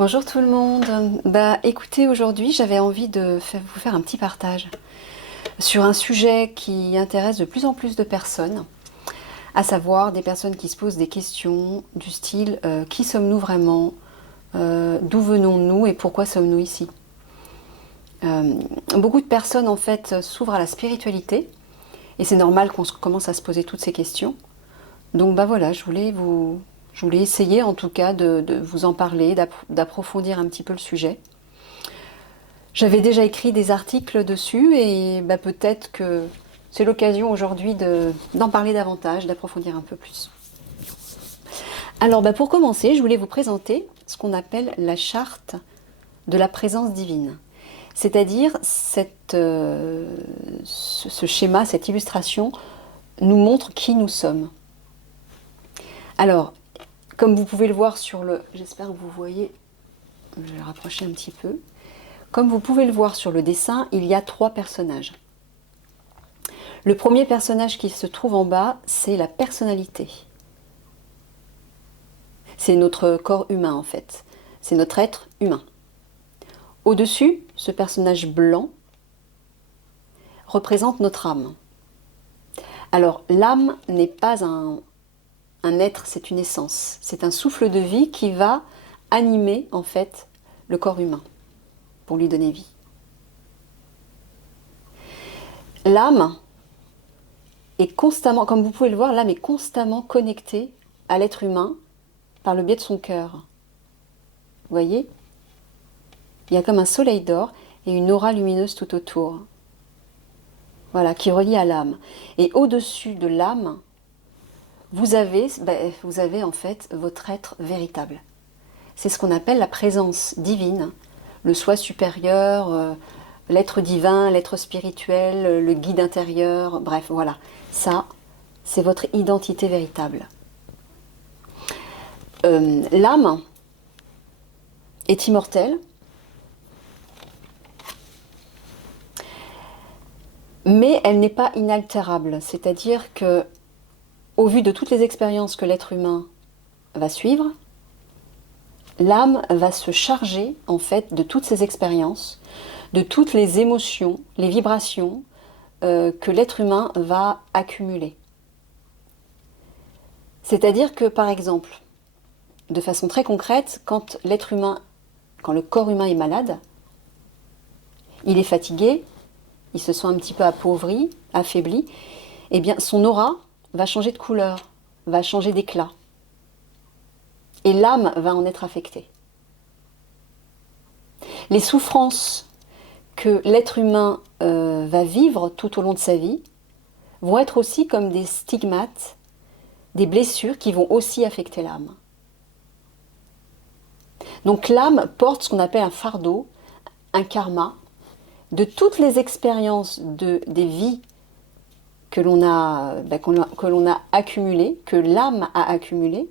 Bonjour tout le monde. Écoutez, aujourd'hui j'avais envie de vous faire un petit partage sur un sujet qui intéresse de plus en plus de personnes, à savoir des personnes qui se posent des questions du style qui sommes-nous vraiment, d'où venons-nous et pourquoi sommes-nous ici. Beaucoup de personnes en fait s'ouvrent à la spiritualité et c'est normal qu'on commence à se poser toutes ces questions. Donc voilà, je voulais essayer en tout cas de vous en parler, d'approfondir un petit peu le sujet. J'avais déjà écrit des articles dessus et peut-être que c'est l'occasion aujourd'hui d'en parler davantage, d'approfondir un peu plus. Alors pour commencer, je voulais vous présenter ce qu'on appelle la charte de la présence divine. C'est-à-dire ce schéma, cette illustration nous montre qui nous sommes. Alors, comme vous pouvez le voir sur le... J'espère que vous voyez... Je vais rapprocher un petit peu. Comme vous pouvez le voir sur le dessin, il y a 3 personnages. Le premier personnage qui se trouve en bas, c'est la personnalité. C'est notre corps humain en fait. C'est notre être humain. Au-dessus, ce personnage blanc représente notre âme. Alors l'âme n'est pas un être, c'est une essence. C'est un souffle de vie qui va animer en fait le corps humain pour lui donner vie. L'âme est constamment, comme vous pouvez le voir, l'âme est constamment connectée à l'être humain par le biais de son cœur. Vous voyez ? Il y a comme un soleil d'or et une aura lumineuse tout autour. Voilà, qui relie à l'âme. Et au-dessus de l'âme, vous avez en fait votre être véritable. C'est ce qu'on appelle la présence divine, le soi supérieur, l'être divin, l'être spirituel, le guide intérieur, bref, voilà. Ça, c'est votre identité véritable. L'âme est immortelle, mais elle n'est pas inaltérable. C'est-à-dire que, au vu de toutes les expériences que l'être humain va suivre, l'âme va se charger en fait de toutes ces expériences, de toutes les émotions, les vibrations que l'être humain va accumuler. C'est-à-dire que par exemple, de façon très concrète, quand le corps humain est malade, il est fatigué, il se sent un petit peu appauvri, affaibli, eh bien son aura va changer de couleur, va changer d'éclat. Et l'âme va en être affectée. Les souffrances que l'être humain va vivre tout au long de sa vie vont être aussi comme des stigmates, des blessures qui vont aussi affecter l'âme. Donc l'âme porte ce qu'on appelle un fardeau, un karma, de toutes les expériences des vies que l'on a accumulées, que l'âme a accumulées,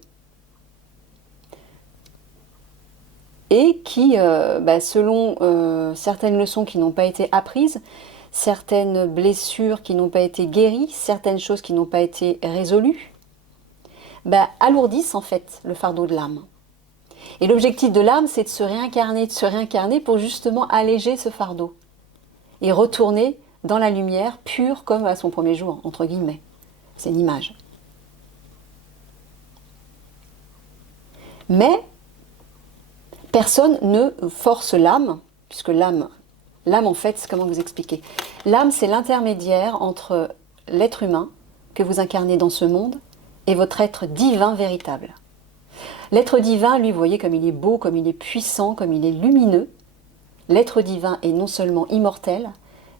et qui, selon certaines leçons qui n'ont pas été apprises, certaines blessures qui n'ont pas été guéries, certaines choses qui n'ont pas été résolues, alourdissent en fait le fardeau de l'âme. Et l'objectif de l'âme, c'est de se réincarner pour justement alléger ce fardeau et retourner dans la lumière pure comme à son premier jour, entre guillemets. C'est une image. Mais personne ne force l'âme, puisque l'âme en fait, comment vous expliquer? L'âme, c'est l'intermédiaire entre l'être humain que vous incarnez dans ce monde et votre être divin véritable. L'être divin, lui, vous voyez comme il est beau, comme il est puissant, comme il est lumineux. L'être divin est non seulement immortel,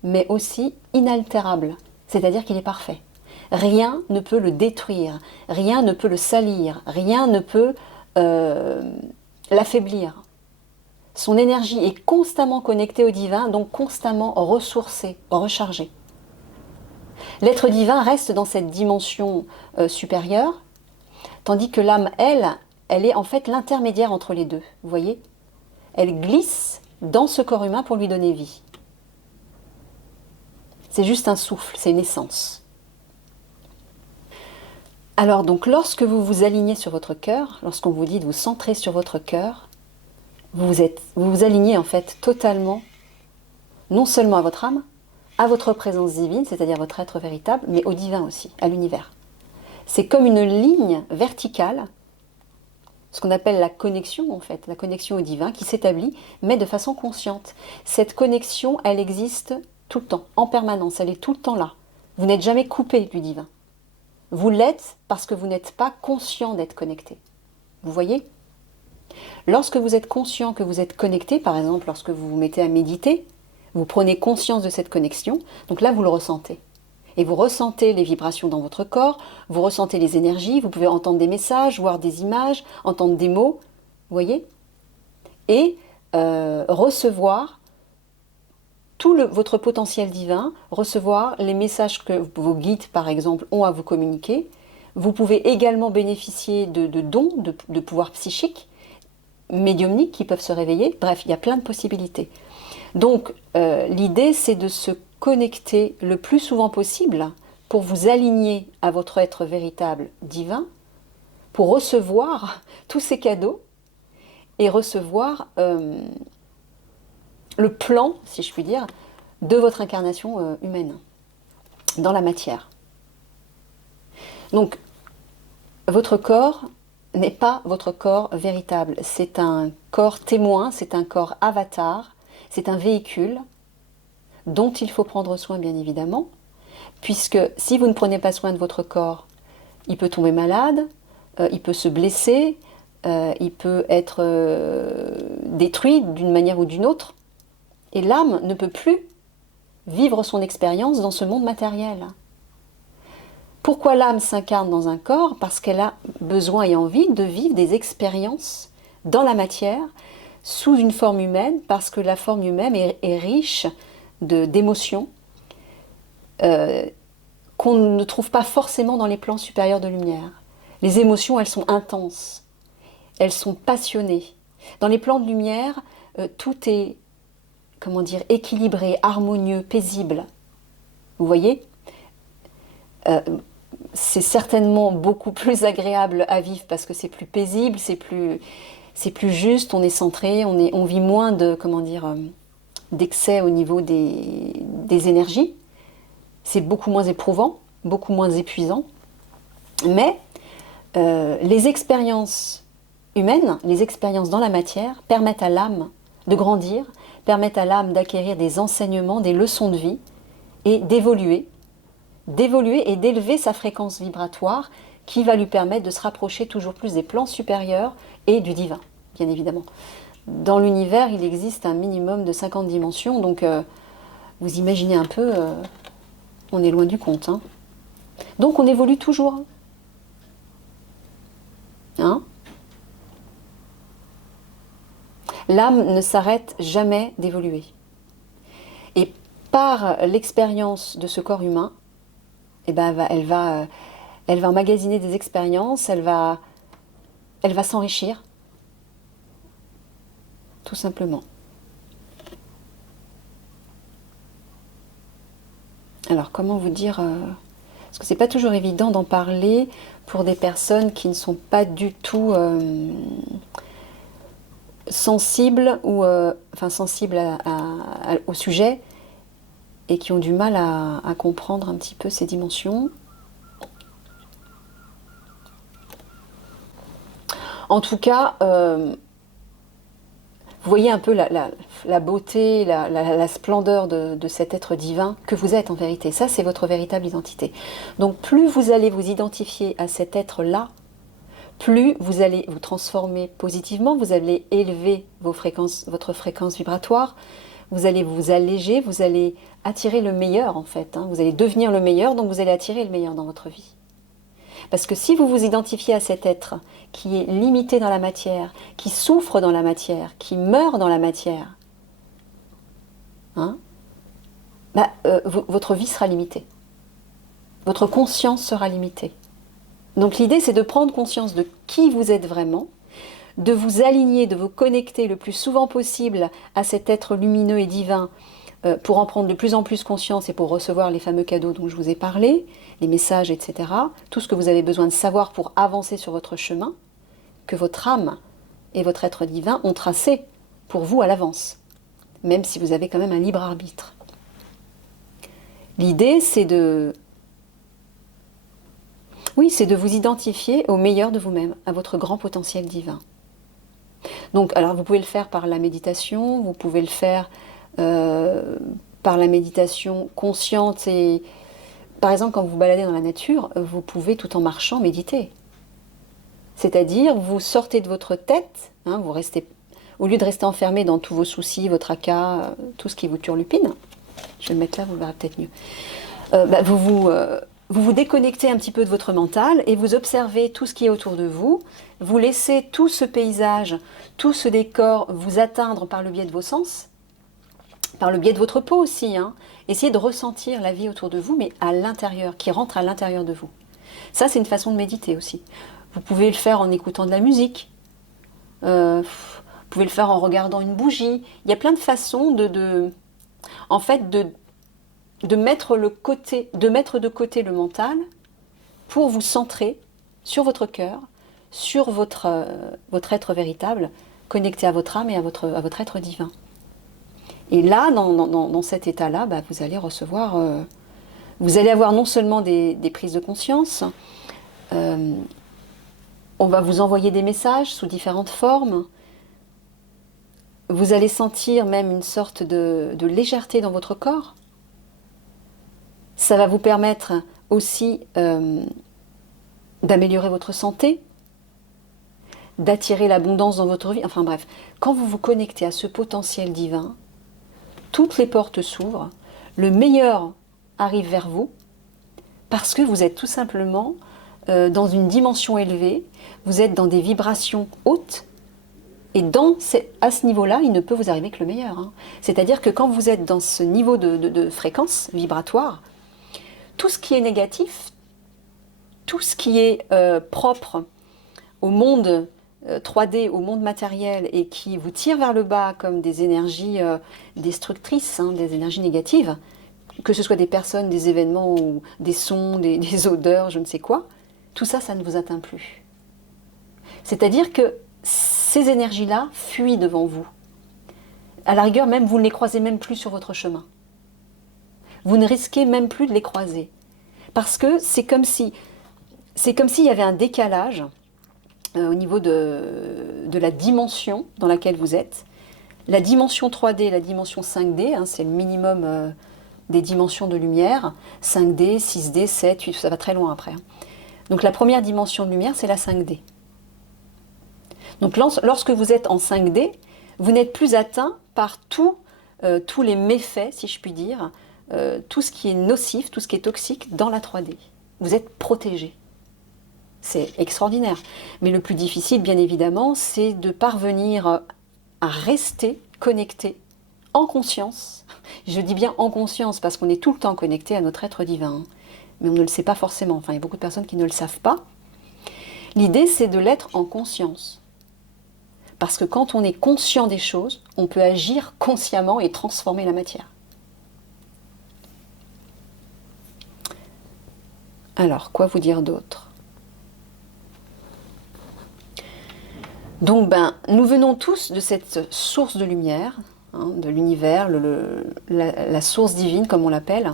mais aussi inaltérable, c'est-à-dire qu'il est parfait. Rien ne peut le détruire, rien ne peut le salir, rien ne peut l'affaiblir. Son énergie est constamment connectée au divin, donc constamment ressourcée, rechargée. L'être divin reste dans cette dimension supérieure, tandis que l'âme, elle est en fait l'intermédiaire entre les deux. Vous voyez ? Elle glisse dans ce corps humain pour lui donner vie. C'est juste un souffle, c'est une essence. Alors donc lorsque vous vous alignez sur votre cœur, lorsqu'on vous dit de vous centrer sur votre cœur, vous vous alignez en fait totalement, non seulement à votre âme, à votre présence divine, c'est-à-dire votre être véritable, mais au divin aussi, à l'univers. C'est comme une ligne verticale, ce qu'on appelle la connexion en fait, la connexion au divin qui s'établit, mais de façon consciente. Cette connexion, elle existe tout le temps, en permanence, elle est tout le temps là. Vous n'êtes jamais coupé du divin. Vous l'êtes parce que vous n'êtes pas conscient d'être connecté. Vous voyez ? Lorsque vous êtes conscient que vous êtes connecté, par exemple lorsque vous vous mettez à méditer, vous prenez conscience de cette connexion, donc là vous le ressentez. Et vous ressentez les vibrations dans votre corps, vous ressentez les énergies, vous pouvez entendre des messages, voir des images, entendre des mots, vous voyez ? Et recevoir votre potentiel divin, recevoir les messages que vos guides, par exemple, ont à vous communiquer. Vous pouvez également bénéficier de dons, de pouvoirs psychiques, médiumniques qui peuvent se réveiller. Bref, il y a plein de possibilités. Donc, l'idée, c'est de se connecter le plus souvent possible pour vous aligner à votre être véritable divin, pour recevoir tous ces cadeaux et recevoir le plan, si je puis dire, de votre incarnation humaine dans la matière. Donc, votre corps n'est pas votre corps véritable. C'est un corps témoin, c'est un corps avatar, c'est un véhicule dont il faut prendre soin, bien évidemment, puisque si vous ne prenez pas soin de votre corps, il peut tomber malade, il peut se blesser, il peut être détruit d'une manière ou d'une autre, et l'âme ne peut plus vivre son expérience dans ce monde matériel. Pourquoi l'âme s'incarne dans un corps ? Parce qu'elle a besoin et envie de vivre des expériences dans la matière, sous une forme humaine, parce que la forme humaine est riche d'émotions qu'on ne trouve pas forcément dans les plans supérieurs de lumière. Les émotions, elles sont intenses, elles sont passionnées. Dans les plans de lumière, tout est, comment dire, équilibré, harmonieux, paisible. Vous voyez ? C'est certainement beaucoup plus agréable à vivre parce que c'est plus paisible, c'est plus juste, on est centré, on vit moins de, comment dire, d'excès au niveau des énergies. C'est beaucoup moins éprouvant, beaucoup moins épuisant. Mais les expériences humaines, les expériences dans la matière, permettent à l'âme de grandir, permettent à l'âme d'acquérir des enseignements, des leçons de vie et d'évoluer et d'élever sa fréquence vibratoire qui va lui permettre de se rapprocher toujours plus des plans supérieurs et du divin, bien évidemment. Dans l'univers, il existe un minimum de 50 dimensions, donc vous imaginez un peu, on est loin du compte. Hein. Donc on évolue toujours. Hein ? L'âme ne s'arrête jamais d'évoluer. Et par l'expérience de ce corps humain, eh ben, elle va emmagasiner des expériences, elle va s'enrichir, tout simplement. Alors, comment vous dire parce que c'est pas toujours évident d'en parler pour des personnes qui ne sont pas du tout sensibles ou sensibles au sujet et qui ont du mal à comprendre un petit peu ces dimensions. En tout cas, vous voyez un peu la beauté, la splendeur de cet être divin que vous êtes en vérité. Ça, c'est votre véritable identité. Donc, plus vous allez vous identifier à cet être-là, plus vous allez vous transformer positivement, vous allez élever votre fréquence vibratoire, vous allez vous alléger, vous allez attirer le meilleur en fait. Hein. Vous allez devenir le meilleur, donc vous allez attirer le meilleur dans votre vie. Parce que si vous vous identifiez à cet être qui est limité dans la matière, qui souffre dans la matière, qui meurt dans la matière, hein, votre vie sera limitée. Votre conscience sera limitée. Donc l'idée, c'est de prendre conscience de qui vous êtes vraiment, de vous aligner, de vous connecter le plus souvent possible à cet être lumineux et divin pour en prendre de plus en plus conscience et pour recevoir les fameux cadeaux dont je vous ai parlé, les messages, etc. Tout ce que vous avez besoin de savoir pour avancer sur votre chemin, que votre âme et votre être divin ont tracé pour vous à l'avance, même si vous avez quand même un libre arbitre. L'idée, c'est de... Oui, c'est de vous identifier au meilleur de vous-même, à votre grand potentiel divin. Donc, alors vous pouvez le faire par la méditation, vous pouvez le faire par la méditation consciente et... Par exemple, quand vous vous baladez dans la nature, vous pouvez tout en marchant méditer. C'est-à-dire, vous sortez de votre tête, hein, vous restez, au lieu de rester enfermé dans tous vos soucis, votre tracas, tout ce qui vous turlupine, je vais le mettre là, vous le verrez peut-être mieux, vous vous déconnectez un petit peu de votre mental et vous observez tout ce qui est autour de vous, vous laissez tout ce paysage, tout ce décor vous atteindre par le biais de vos sens, par le biais de votre peau aussi, hein. Essayez de ressentir la vie autour de vous, mais à l'intérieur, qui rentre à l'intérieur de vous. Ça, c'est une façon de méditer aussi. Vous pouvez le faire en écoutant de la musique. Vous pouvez le faire en regardant une bougie. Il y a plein de façons en fait, de mettre de côté le mental pour vous centrer sur votre cœur, sur votre être véritable, connecté à votre âme et à votre être divin. Et là, dans cet état-là, vous allez recevoir, vous allez avoir non seulement des prises de conscience, on va vous envoyer des messages sous différentes formes, vous allez sentir même une sorte de légèreté dans votre corps. Ça va vous permettre aussi d'améliorer votre santé, d'attirer l'abondance dans votre vie. Enfin bref, quand vous vous connectez à ce potentiel divin, toutes les portes s'ouvrent, le meilleur arrive vers vous, parce que vous êtes tout simplement dans une dimension élevée, vous êtes dans des vibrations hautes, et à ce niveau-là, il ne peut vous arriver que le meilleur. Hein. C'est-à-dire que quand vous êtes dans ce niveau de fréquence vibratoire, tout ce qui est négatif, tout ce qui est propre au monde 3D, au monde matériel, et qui vous tire vers le bas comme des énergies destructrices, hein, des énergies négatives, que ce soit des personnes, des événements, ou des sons, des odeurs, je ne sais quoi, tout ça, ça ne vous atteint plus. C'est-à-dire que ces énergies-là fuient devant vous. À la rigueur, même, vous ne les croisez même plus sur votre chemin. Vous ne risquez même plus de les croiser. Parce que c'est comme s'il y avait un décalage au niveau de la dimension dans laquelle vous êtes. La dimension 3D, la dimension 5D, hein, c'est le minimum des dimensions de lumière. 5D, 6D, 7, 8, ça va très loin après. Hein. Donc la première dimension de lumière, c'est la 5D. Donc lorsque vous êtes en 5D, vous n'êtes plus atteint par tous les méfaits, si je puis dire, tout ce qui est nocif, tout ce qui est toxique dans la 3D. Vous êtes protégé. C'est extraordinaire. Mais le plus difficile, bien évidemment, c'est de parvenir à rester connecté en conscience. Je dis bien en conscience parce qu'on est tout le temps connecté à notre être divin. Mais on ne le sait pas forcément. Enfin, il y a beaucoup de personnes qui ne le savent pas. L'idée, c'est de l'être en conscience. Parce que quand on est conscient des choses, on peut agir consciemment et transformer la matière. Alors, quoi vous dire d'autre ? Donc, nous venons tous de cette source de lumière, hein, de l'univers, la source divine, comme on l'appelle.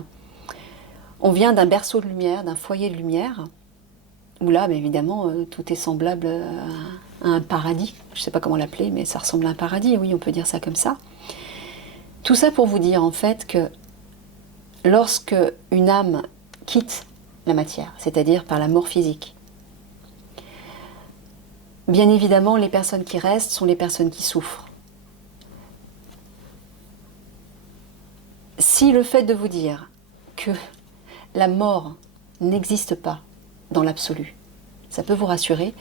On vient d'un berceau de lumière, d'un foyer de lumière, où là, évidemment, tout est semblable à un paradis. Je ne sais pas comment l'appeler, mais ça ressemble à un paradis, oui, on peut dire ça comme ça. Tout ça pour vous dire, en fait, que lorsque une âme quitte la matière, c'est-à-dire par la mort physique, bien évidemment, les personnes qui restent sont les personnes qui souffrent. Si le fait de vous dire que la mort n'existe pas dans l'absolu, ça peut vous rassurer,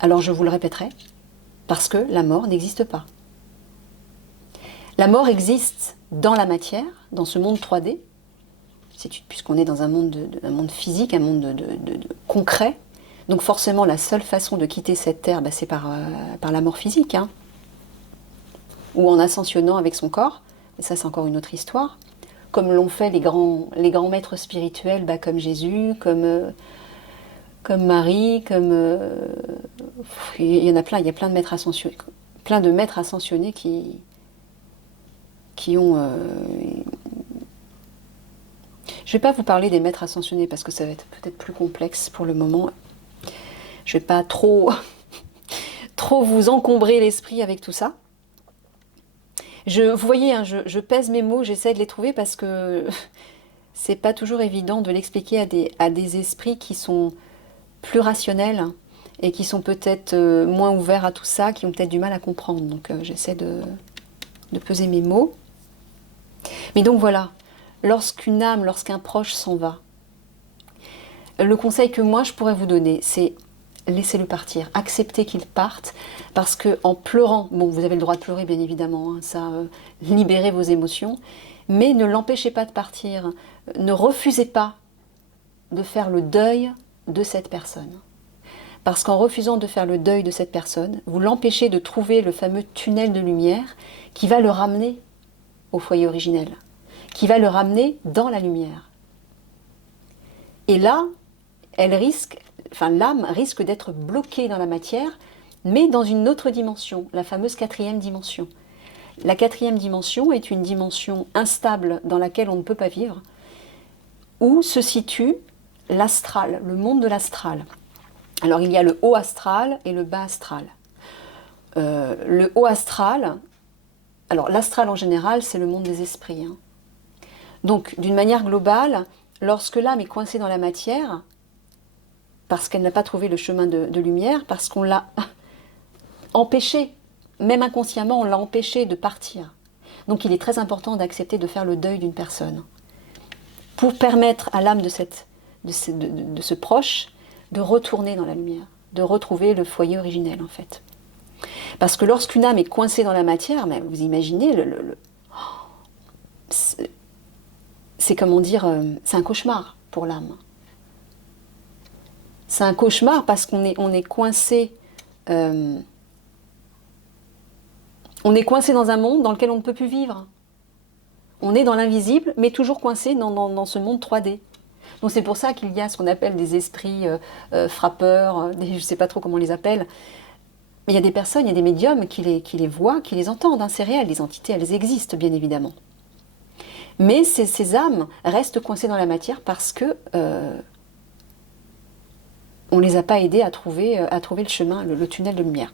alors je vous le répéterai, parce que la mort n'existe pas. La mort existe dans la matière, dans ce monde 3D, puisqu'on est dans un monde physique, un monde de concret. Donc forcément, la seule façon de quitter cette terre, c'est par la mort physique, hein, ou en ascensionnant avec son corps. Et ça, c'est encore une autre histoire. Comme l'ont fait les grands maîtres spirituels, comme Jésus, comme Marie, il y en a plein. Il y a plein de maîtres ascensionnés, qui qui ont... Je ne vais pas vous parler des maîtres ascensionnés parce que ça va être peut-être plus complexe pour le moment. Je ne vais pas trop, trop vous encombrer l'esprit avec tout ça. Vous voyez, hein, je pèse mes mots, j'essaie de les trouver parce que c'est pas toujours évident de l'expliquer à des esprits qui sont plus rationnels et qui sont peut-être moins ouverts à tout ça, qui ont peut-être du mal à comprendre. Donc j'essaie de peser mes mots. Mais donc voilà, lorsqu'une âme, lorsqu'un proche s'en va, le conseil que moi je pourrais vous donner, c'est laissez-le partir, acceptez qu'il parte, parce que en pleurant, bon, vous avez le droit de pleurer bien évidemment, hein, ça, libérez vos émotions, mais ne l'empêchez pas de partir, ne refusez pas de faire le deuil de cette personne. Parce qu'en refusant de faire le deuil de cette personne, vous l'empêchez de trouver le fameux tunnel de lumière qui va le ramener au foyer originel, qui va le ramener dans la lumière. Et là, l'âme risque d'être bloquée dans la matière, mais dans une autre dimension, la fameuse 4e dimension. La 4e dimension est une dimension instable dans laquelle on ne peut pas vivre, où se situe l'astral, le monde de l'astral. Alors il y a le haut astral et le bas astral. Le haut astral, alors l'astral en général, c'est le monde des esprits. Hein. Donc d'une manière globale, lorsque l'âme est coincée dans la matière, parce qu'elle n'a pas trouvé le chemin de lumière, parce qu'on l'a empêché, même inconsciemment, on l'a empêché de partir. Donc il est très important d'accepter de faire le deuil d'une personne, pour permettre à l'âme de ce proche de retourner dans la lumière, de retrouver le foyer originel en fait. Parce que lorsqu'une âme est coincée dans la matière, mais vous imaginez, c'est comment dire, c'est un cauchemar pour l'âme. C'est un cauchemar parce qu'on est coincé, on est coincé dans un monde dans lequel on ne peut plus vivre. On est dans l'invisible, mais toujours coincé dans ce monde 3D. Donc c'est pour ça qu'il y a ce qu'on appelle des esprits frappeurs, je ne sais pas trop comment on les appelle. Mais il y a des personnes, il y a des médiums qui les voient, qui les entendent. Hein, c'est réel, les entités, elles existent bien évidemment. Mais ces âmes restent coincées dans la matière parce que on ne les a pas aidés à trouver le chemin, le tunnel de lumière.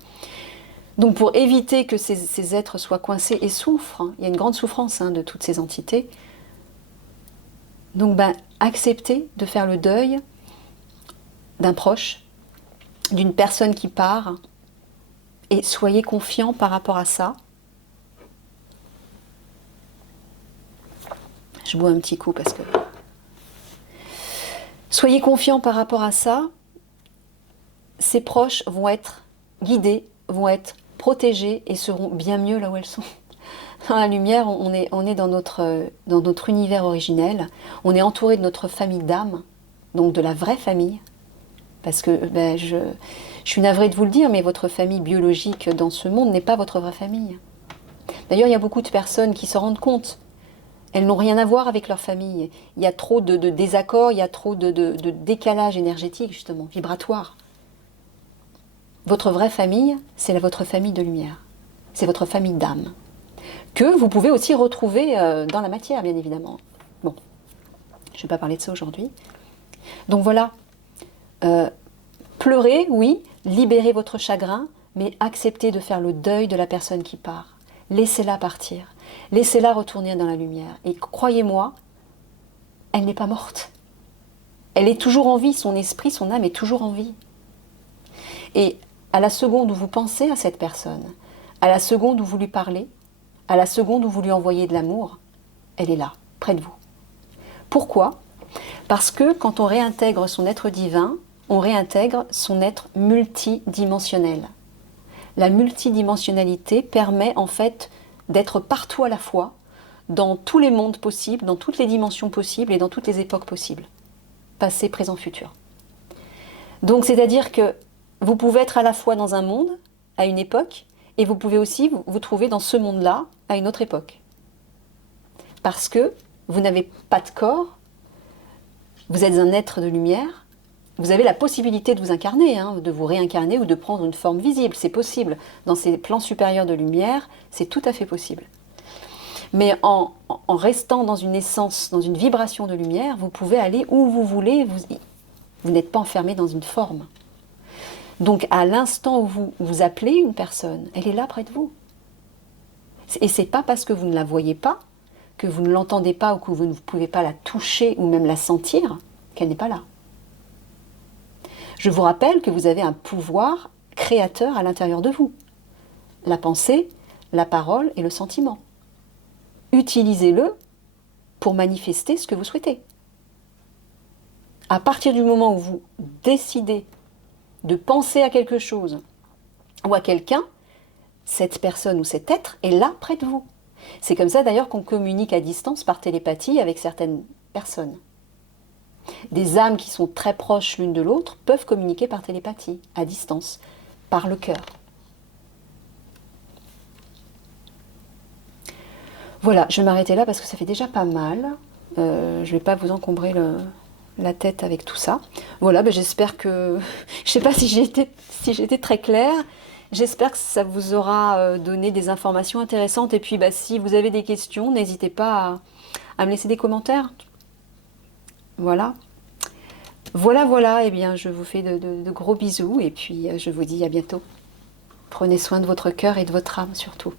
Donc pour éviter que ces êtres soient coincés et souffrent, hein, il y a une grande souffrance de toutes ces entités, donc acceptez de faire le deuil d'un proche, d'une personne qui part, et soyez confiants par rapport à ça. Je bois un petit coup parce que... Soyez confiants par rapport à ça. Ces proches vont être guidés, vont être protégés et seront bien mieux là où elles sont. Dans la lumière, on est dans notre univers originel. On est entouré de notre famille d'âmes, donc de la vraie famille. Parce que je suis navrée de vous le dire, mais votre famille biologique dans ce monde n'est pas votre vraie famille. D'ailleurs, il y a beaucoup de personnes qui se rendent compte. Elles n'ont rien à voir avec leur famille. Il y a trop de désaccords, il y a trop de décalage énergétique, justement, vibratoire. Votre vraie famille, c'est votre famille de lumière. C'est votre famille d'âme. Que vous pouvez aussi retrouver dans la matière, bien évidemment. Bon, je ne vais pas parler de ça aujourd'hui. Donc voilà, pleurez, oui, libérez votre chagrin, mais acceptez de faire le deuil de la personne qui part. Laissez-la partir. Laissez-la retourner dans la lumière. Et croyez-moi, elle n'est pas morte. Elle est toujours en vie, son esprit, son âme est toujours en vie. Et à la seconde où vous pensez à cette personne, à la seconde où vous lui parlez, à la seconde où vous lui envoyez de l'amour, elle est là, près de vous. Pourquoi ? Parce que quand on réintègre son être divin, on réintègre son être multidimensionnel. La multidimensionnalité permet en fait d'être partout à la fois, dans tous les mondes possibles, dans toutes les dimensions possibles et dans toutes les époques possibles. Passé, présent, futur. Donc c'est-à-dire que vous pouvez être à la fois dans un monde, à une époque, et vous pouvez aussi vous trouver dans ce monde-là, à une autre époque. Parce que vous n'avez pas de corps, vous êtes un être de lumière, vous avez la possibilité de vous incarner, de vous réincarner ou de prendre une forme visible, c'est possible. Dans ces plans supérieurs de lumière, c'est tout à fait possible. Mais en restant dans une essence, dans une vibration de lumière, vous pouvez aller où vous voulez, vous n'êtes pas enfermé dans une forme. Donc à l'instant où vous appelez une personne, elle est là près de vous. Et c'est pas parce que vous ne la voyez pas, que vous ne l'entendez pas ou que vous ne pouvez pas la toucher ou même la sentir, qu'elle n'est pas là. Je vous rappelle que vous avez un pouvoir créateur à l'intérieur de vous. La pensée, la parole et le sentiment. Utilisez-le pour manifester ce que vous souhaitez. À partir du moment où vous décidez de penser à quelque chose ou à quelqu'un, cette personne ou cet être est là près de vous. C'est comme ça d'ailleurs qu'on communique à distance par télépathie avec certaines personnes. Des âmes qui sont très proches l'une de l'autre peuvent communiquer par télépathie, à distance, par le cœur. Voilà, je vais m'arrêter là parce que ça fait déjà pas mal. Je ne vais pas vous encombrer la tête avec tout ça. Voilà, ben j'espère que... Je ne sais pas si j'ai été très claire. J'espère que ça vous aura donné des informations intéressantes. Et puis, si vous avez des questions, n'hésitez pas à me laisser des commentaires. Voilà. Voilà. Eh bien, je vous fais de gros bisous. Et puis, je vous dis à bientôt. Prenez soin de votre cœur et de votre âme surtout.